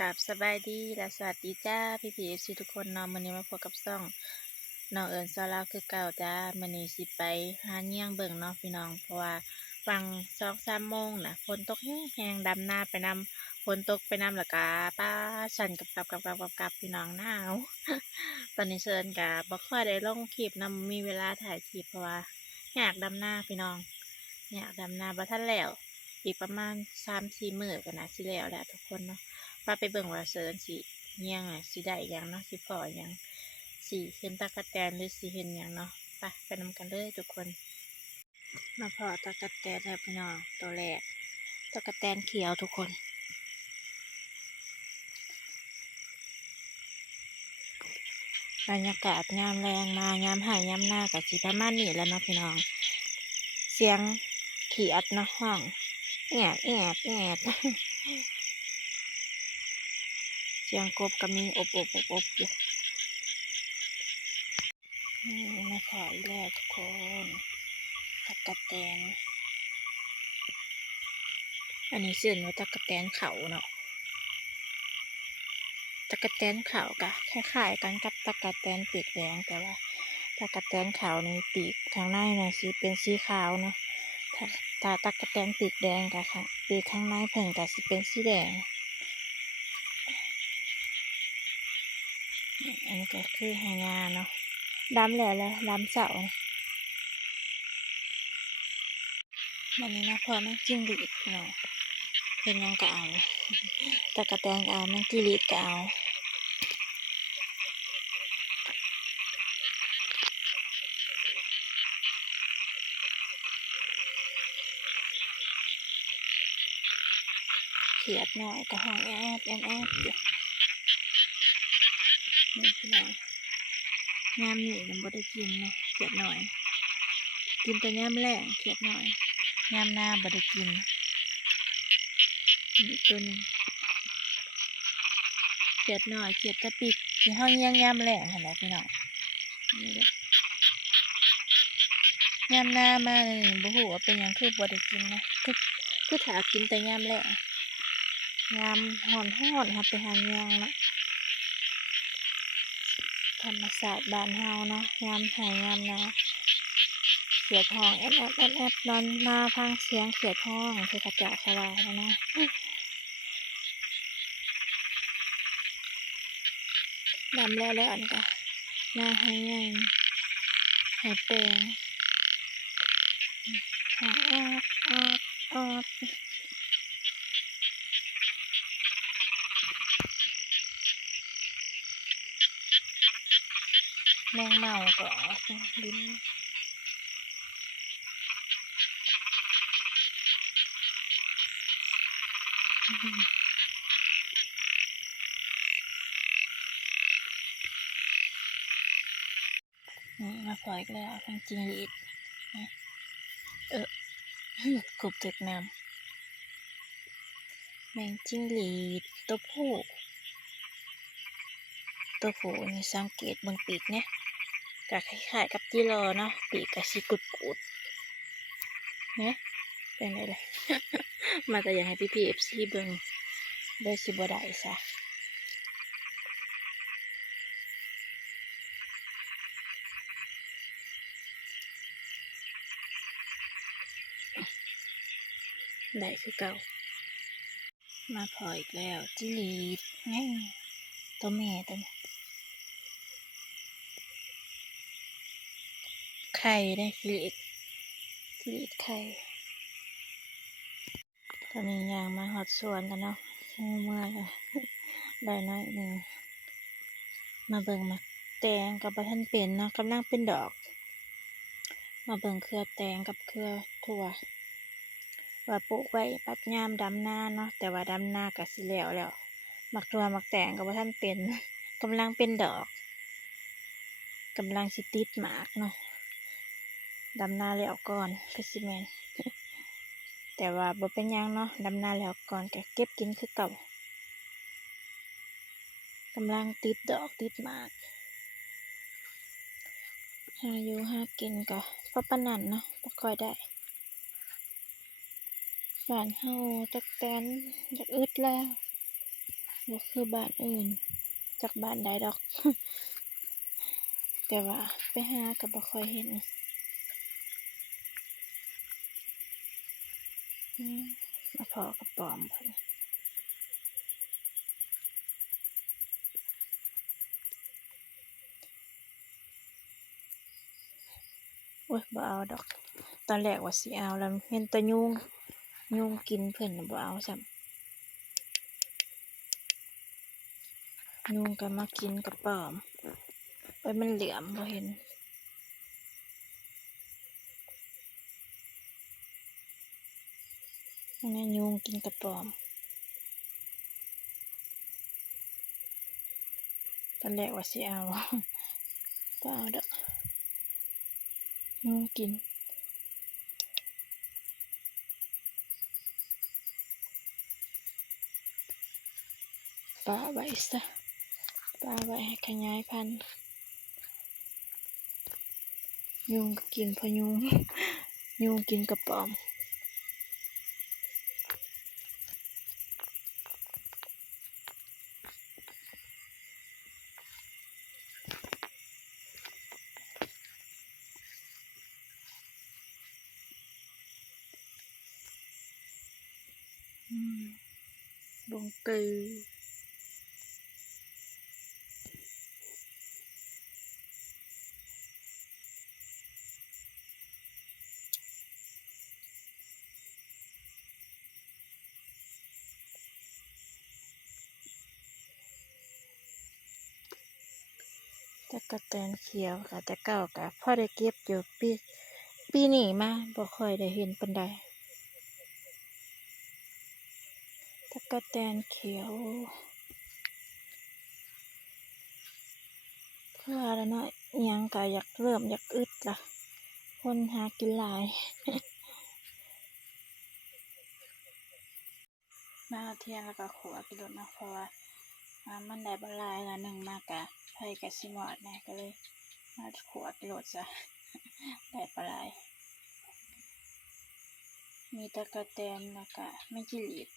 กับสบายดีและสวัสดีจ้าพี่เอฟซีทุกคนเนาะมื้อนี้มาพบกับซ่องน้องเอิญซาลาวคือเก่าจ้ามื้อนี้สิไปหาเงี้ยงเบิ่งเนาะพี่น้องเพราะว่าฟัง2-3 โมงน่ะฝนตกแห้งดำหน้าไปนำฝนตกไปนำแล้วก็ป้าสั่นกับพี่น้องหนาวตอนนี้เชิญกับบ่ค่อยได้ลงคลิปนำมีเวลาถ่ายคลิปเพราะว่าอยากดำหน้าพี่น้องอยากดำหน้าบ่ทันแล้วอีกประมาณ3-4 มื้อก็น่าสิแล้วแหละทุกคนเนาะ ป้าไปเบิ่งว่าเซิร์นสิเงี่ยงอ่ะสิได้หยังเนาะสิพอหยังสิเห็นตะกะแตนหรือสิเห็นหยังเนาะไปนำกันเลยทุกคนมาพอตะกะแตนแล้วพี่น้องตัวแรกตะกะแตนเขียวทุกคนบรรยากาศยามแรงมายามหายยามหน้ากับสิประมาณนี้แล้วเนาะพี่น้องเสียงเขียดเนาะห้องแอดเสียงกบก็มีอบอยู่มาขออีกแล้วทุกคนตะกะแตนอันนี้สื่อว่าตะกะแตนเขาเนาะตะกะแตนเขาก็คล้ายๆกันกับตะกะแตนปีกแดงแต่ว่าตะกะแตนเขาในปีกข้างในนะสีเป็นสีขาวเนาะถ้าตะกะแตนปีกแดงก็ค่ะปีกข้างในเพิ่งก็สิเป็นสีแดงอันนี้ก็คือหางาเนาะดำแล้วดำเสาวันนี้นะพอแม่งจิ้งหรีดเนาะเป็นยังก็เอาตะกะแตนเอาแม่งจิ้งหรีดก็เอาเขียดหน่อยก็ห้องแอบอยู่นี่พี่น้องยามนี่มันบ่ได้กินเนาะเขียดหน่อยกินแต่ยามแรงเขียดหน่อยยามหน้าบ่ได้กินนี่ตัวนี้เขียดหน่อยเขียดตะปิกที่ห้องย่างยามแรงเห็นไหมพี่น้องนี่แหละยามหน้ามาเลยบ่ฮู้ว่าเป็นหยังคือบ่ได้กินนะคือถ้ากินแต่ยามแรงยามฮ้อนครับไปหาย่างเนาะธรรมศาสตร์บ้านเฮาเนาะยามหายยามนาเขียดห้องแอบนอนมาพังเสียงเขียดห้องคือกระจาสลายแล้วนะดำแล้วอันก็หน้าให้ใหญ่ให้แปลงออดแมงเม่าก็ดินมาปล่อยแล้วทั้งจริงอีกกบตึกน้ำแมงจิ้งหรีดตัวผู้นี่สังเกตบนปีกเนี่ยก็คล้ายๆกับที่รอเนาะปีกก็สิกุดเนี่ยเป็นไงเลยมาแต่อยากให้พี่เอฟซีเบิ่งได้สิบ่ได้ซะได้คือเก่ามาพออีกแล้วจิ้งหรีดไงตัวแม่ตัวนี้ไข่ได้จิ้งหรีดไข่ตอนนี้ยางมาหอดสวนแล้วเนาะเมื่อได้น้อยหนึ่งมาเบิ่งมาแตงกับท่านเป็นเนาะกำลังเป็นดอกมาเบิ่งเครือแตงกับเครือถั่วว่าปลูกไว้ปัดยามดำหน้าเนาะแต่ว่าดำหน้าก็สิแล้วมักถั่วมักแตงกับท่านเป็นกำลังเป็นดอกกำลังสิติดหมากเนาะดำหน้าแล้วก่อนคือสิแมนแต่ว่าบ่เป็นยังเนาะดำหน้าแล้วก่อนก็เก็บกินคือเก่ากำลังติดดอกติดหมากหาอยู่หากินก็เพราะปานนั้นเนาะบ่ค่อยได้บ้านเฮาจักแตนจักอึดแล้ว บ่คือบ้านอื่นจากบ้านใดดอก แต่ว่าไปหาก็บ่ค่อยเห็นมาพอกระป๋อมบ่นี่โอ้ยบ่เอาดอกตอนแรกว่าสิเอาแล้วเห็นแต่ยุงกินเพิ่นน่ะบ่เอาซ้ำยุงก็มากินกระป๋อมโอ้ยมันเหลือมบ่เห็นอันนี้ยุงกินกระป๋อมตอนแรกว่าสิเอา บ่เอาดอกยุงกินปะไว้ซะปะไว้ให้ขยายพันธุ์ยุงก็กินเพราะยุง ยุงกินกระป๋อมบงตือตะกะแตนเขียวค่ะแต่เก่าก็พอได้เก็บอยู่ปีนี้มาบ่ค่อยได้เห็นปานใดตะกะแตนเขียวเพื่อแล้วเนาะอิหยังก็เริ่มอยากอึดล่ะคนหากินหลาย มาเที่ยงแล้วก็ขัวกินรถเนาะเพราะว่ามันได้บ่หลายละหนึ่งมากกะไผก็สิหมอดแหน่ก็เลยมาขัวกินรถซะ ได้บ่หลายมีตะกะแตนแล้วก็ไม่จิหลีด